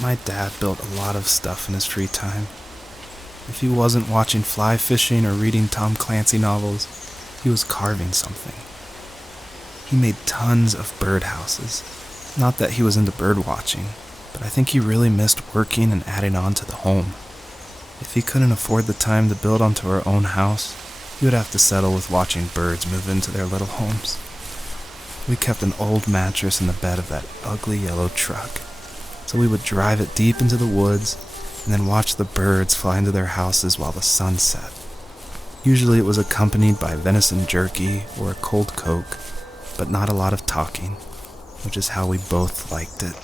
My dad built a lot of stuff in his free time. If he wasn't watching fly fishing or reading Tom Clancy novels, he was carving something. He made tons of birdhouses. Not that he was into bird watching, but I think he really missed working and adding on to the home. If he couldn't afford the time to build onto our own house, he would have to settle with watching birds move into their little homes. We kept an old mattress in the bed of that ugly yellow truck, so we would drive it deep into the woods and then watch the birds fly into their houses while the sun set. Usually it was accompanied by venison jerky or a cold Coke, but not a lot of talking, which is how we both liked it.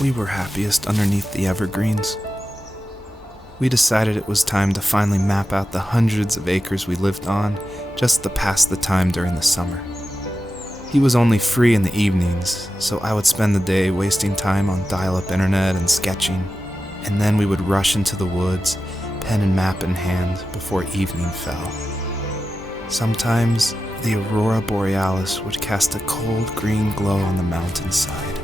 We were happiest underneath the evergreens. We decided it was time to finally map out the hundreds of acres we lived on just to pass the time during the summer. He was only free in the evenings, so I would spend the day wasting time on dial-up internet and sketching, and then we would rush into the woods, pen and map in hand, before evening fell. Sometimes the aurora borealis would cast a cold green glow on the mountainside,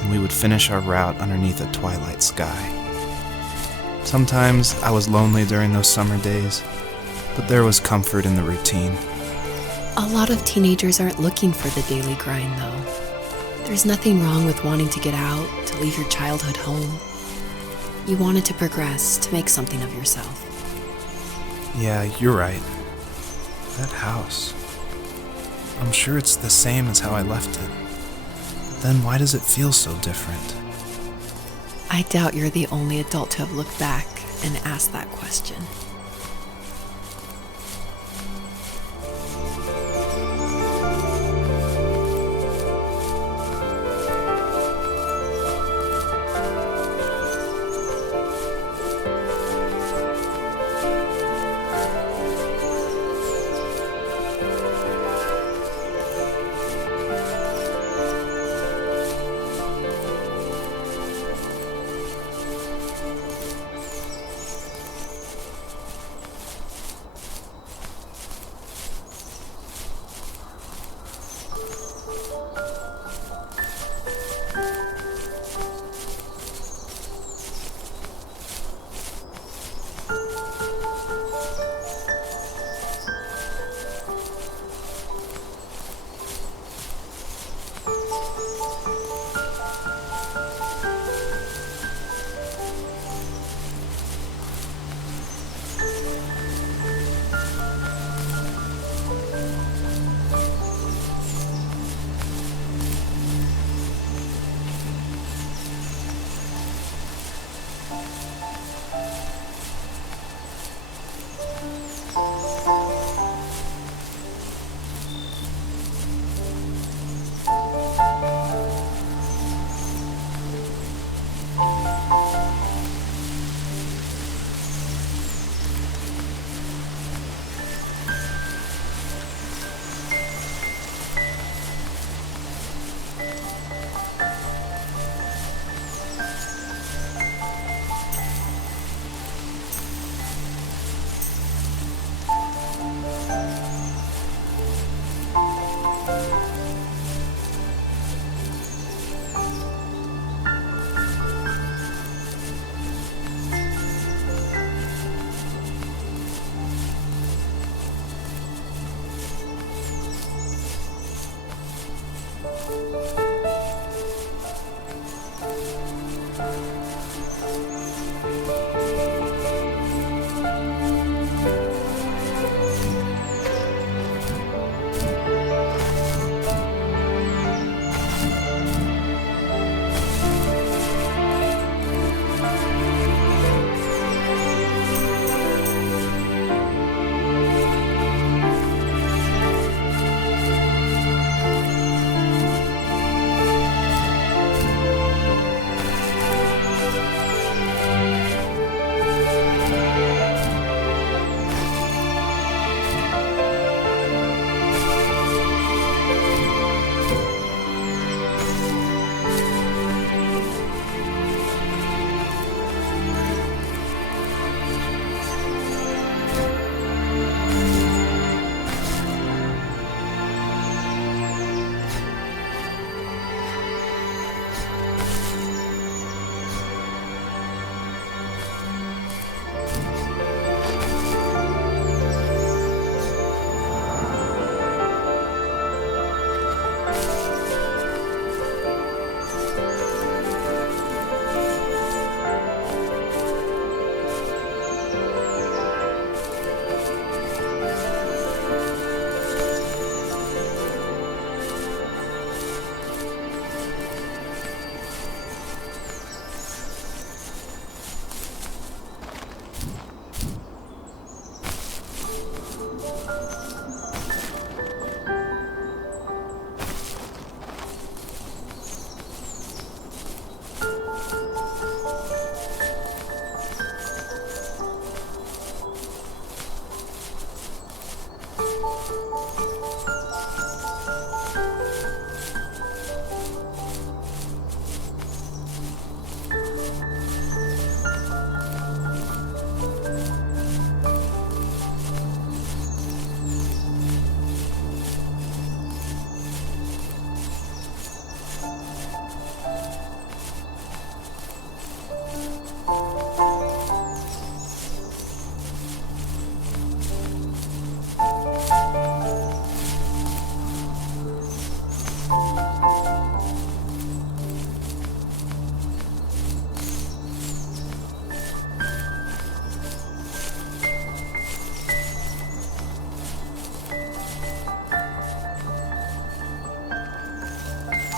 and we would finish our route underneath a twilight sky. Sometimes I was lonely during those summer days, but there was comfort in the routine. A lot of teenagers aren't looking for the daily grind, though. There's nothing wrong with wanting to get out, to leave your childhood home. You wanted to progress, to make something of yourself. Yeah, you're right. That house. I'm sure it's the same as how I left it. Then why does it feel so different? I doubt you're the only adult to have looked back and asked that question.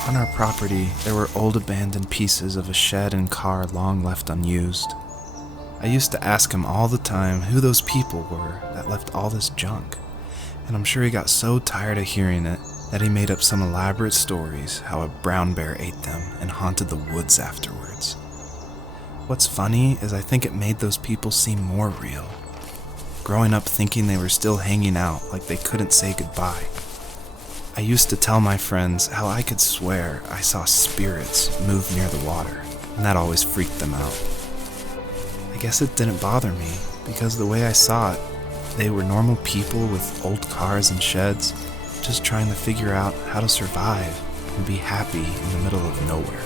On our property, there were old abandoned pieces of a shed and car long left unused. I used to ask him all the time who those people were that left all this junk, and I'm sure he got so tired of hearing it that he made up some elaborate stories how a brown bear ate them and haunted the woods afterwards. What's funny is I think it made those people seem more real. Growing up thinking they were still hanging out like they couldn't say goodbye. I used to tell my friends how I could swear I saw spirits move near the water, and that always freaked them out. I guess it didn't bother me, because the way I saw it, they were normal people with old cars and sheds, just trying to figure out how to survive and be happy in the middle of nowhere.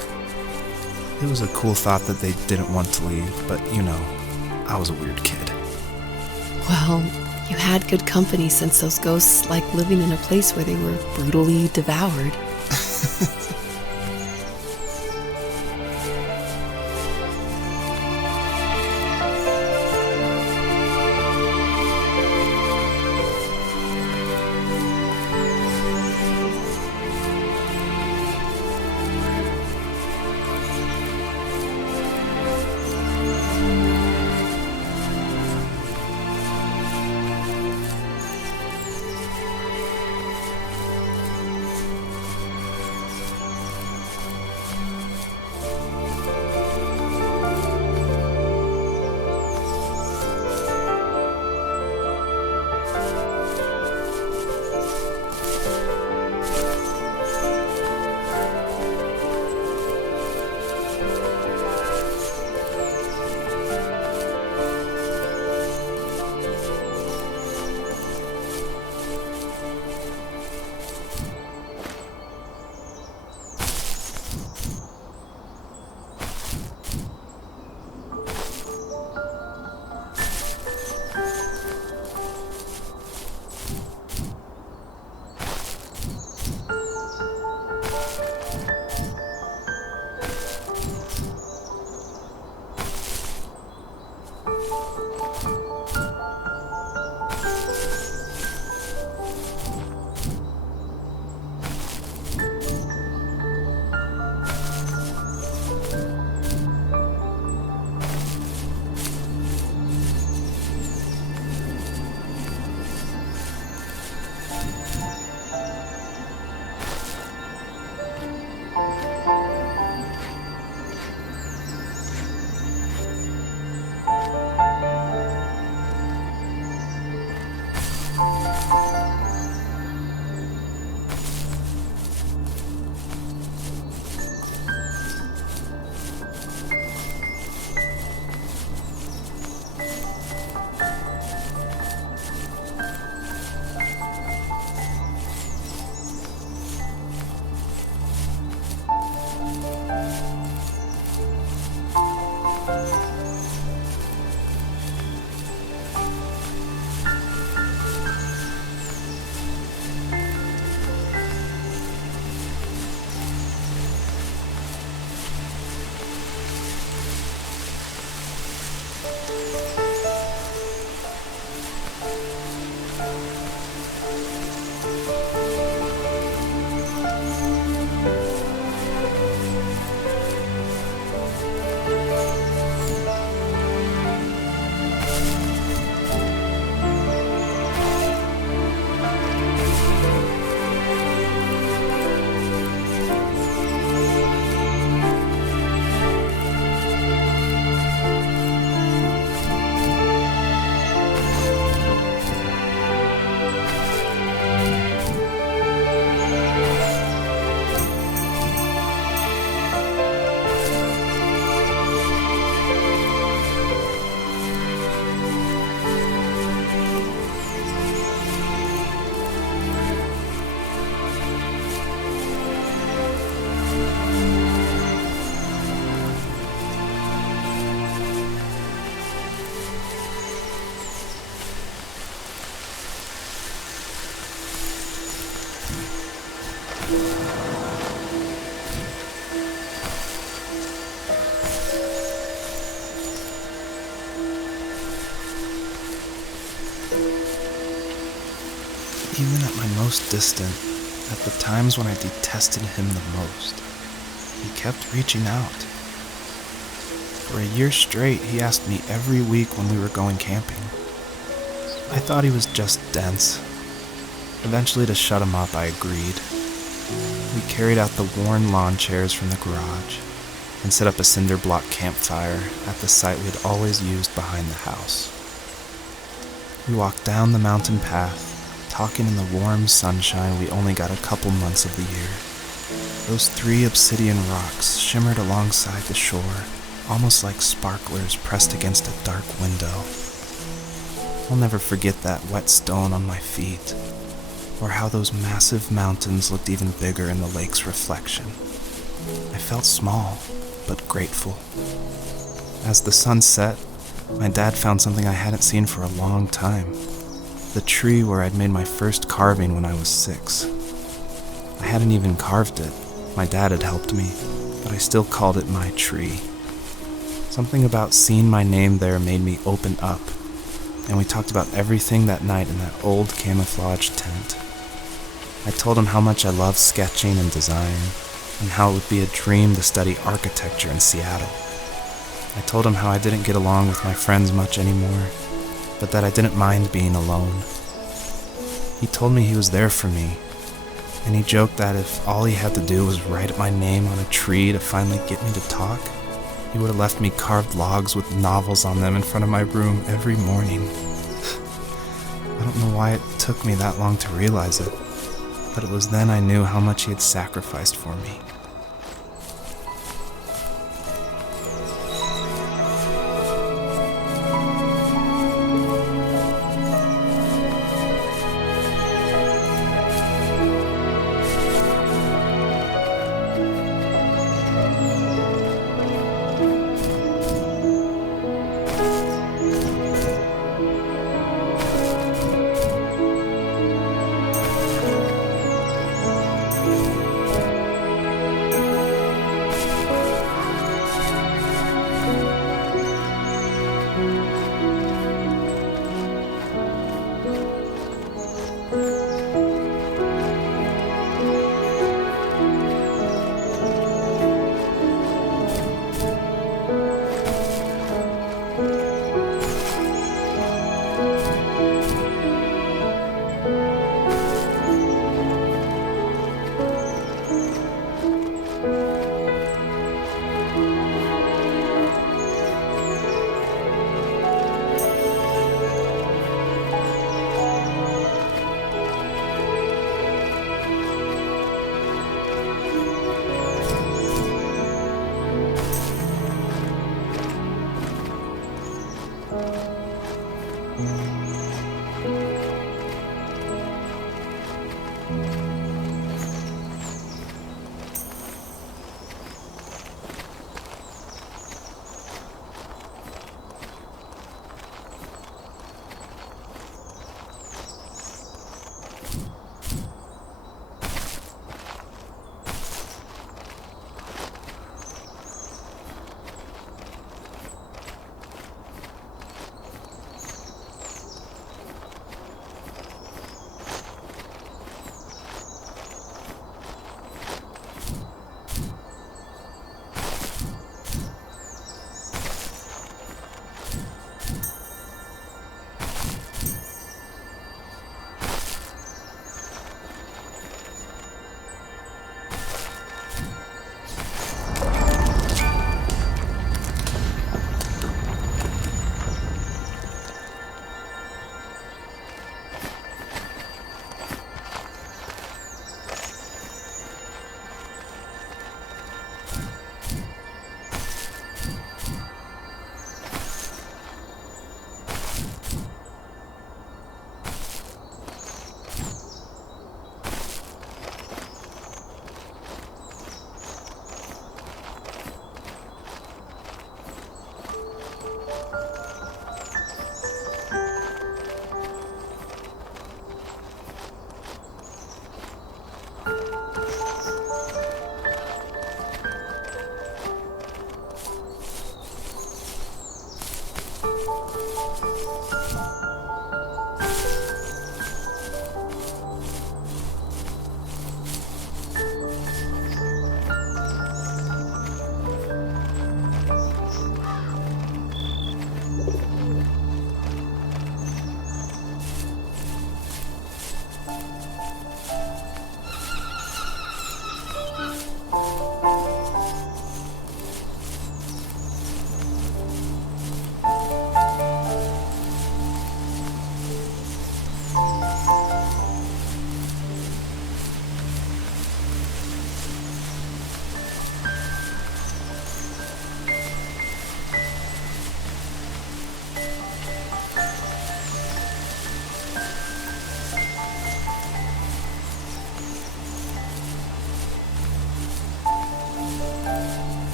It was a cool thought that they didn't want to leave, but I was a weird kid. Well, you had good company since those ghosts like living in a place where they were brutally devoured. Even at my most distant, at the times when I detested him the most, he kept reaching out. For a year straight, he asked me every week when we were going camping. I thought he was just dense. Eventually, to shut him up, I agreed. We carried out the worn lawn chairs from the garage and set up a cinder block campfire at the site we had always used behind the house. We walked down the mountain path, talking in the warm sunshine we only got a couple months of the year. Those 3 obsidian rocks shimmered alongside the shore, almost like sparklers pressed against a dark window. I'll never forget that wet stone on my feet, or how those massive mountains looked even bigger in the lake's reflection. I felt small, but grateful. As the sun set, my dad found something I hadn't seen for a long time. The tree where I'd made my first carving when I was 6. I hadn't even carved it. My dad had helped me, but I still called it my tree. Something about seeing my name there made me open up, and we talked about everything that night in that old camouflage tent. I told him how much I loved sketching and design, and how it would be a dream to study architecture in Seattle. I told him how I didn't get along with my friends much anymore, but that I didn't mind being alone. He told me he was there for me, and he joked that if all he had to do was write my name on a tree to finally get me to talk, he would have left me carved logs with novels on them in front of my room every morning. I don't know why it took me that long to realize it, but it was then I knew how much he had sacrificed for me.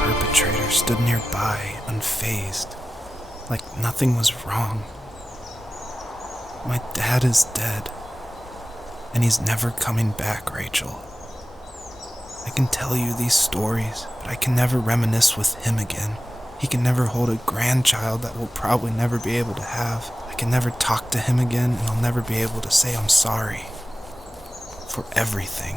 Perpetrator stood nearby, unfazed, like nothing was wrong. My dad is dead, and he's never coming back, Rachel. I can tell you these stories, but I can never reminisce with him again. He can never hold a grandchild that we'll probably never be able to have. I can never talk to him again, and I'll never be able to say I'm sorry for everything.